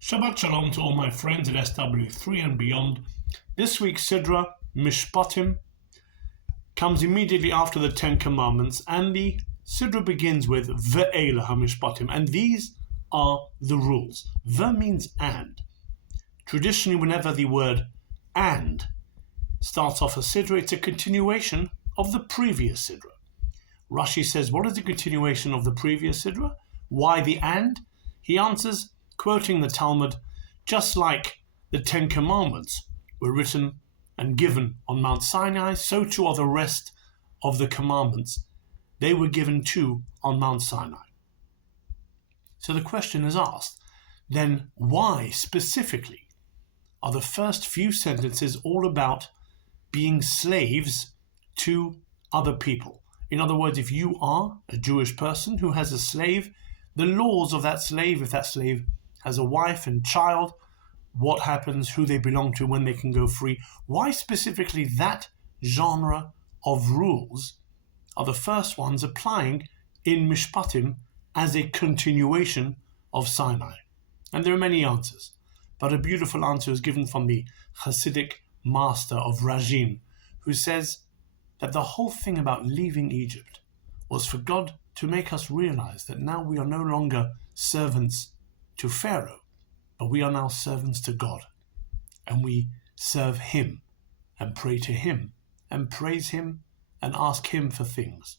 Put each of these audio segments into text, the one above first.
Shabbat Shalom to all my friends at SW3 and beyond. This week's Sidra, Mishpatim, comes immediately after the Ten Commandments, and the Sidra begins with Ve'ela HaMishpatim, and these are the rules. Ve means and. Traditionally, whenever the word and starts off a Sidra, it's a continuation of the previous Sidra. Rashi says, what is the continuation of the previous Sidra? Why the and? He answers, quoting the Talmud, just like the Ten Commandments were written and given on Mount Sinai, so too are the rest of the commandments. They were given too on Mount Sinai. So the question is asked, then why specifically are the first few sentences all about being slaves to other people? In other words, if you are a Jewish person who has a slave, the laws of that slave, if that slave has a wife and child, what happens, who they belong to, when they can go free. Why specifically that genre of rules are the first ones applying in Mishpatim as a continuation of Sinai? And there are many answers, but a beautiful answer is given from the Hasidic master of Rajim, who says that the whole thing about leaving Egypt was for God to make us realize that now we are no longer servants to Pharaoh, but we are now servants to God, and we serve Him and pray to Him and praise Him and ask Him for things.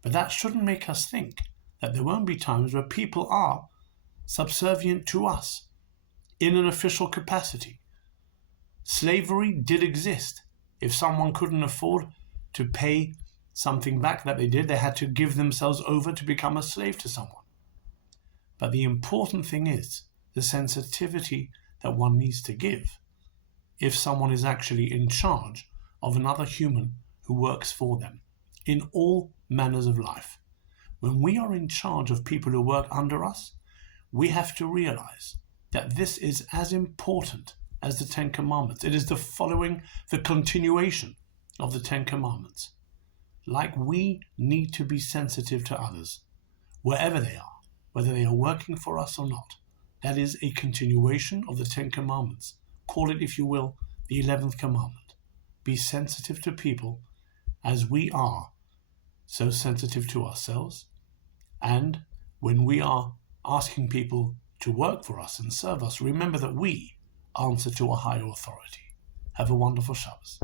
But that shouldn't make us think that there won't be times where people are subservient to us in an official capacity. Slavery did exist. If someone couldn't afford to pay something back that they did, they had to give themselves over to become a slave to someone. But the important thing is the sensitivity that one needs to give if someone is actually in charge of another human who works for them in all manners of life. When we are in charge of people who work under us, we have to realize that this is as important as the Ten Commandments. It is the following, the continuation of the Ten Commandments. Like we need to be sensitive to others, wherever they are, whether they are working for us or not. That is a continuation of the Ten Commandments. Call it, if you will, the 11th commandment. Be sensitive to people as we are so sensitive to ourselves. And when we are asking people to work for us and serve us, remember that we answer to a higher authority. Have a wonderful Shabbos.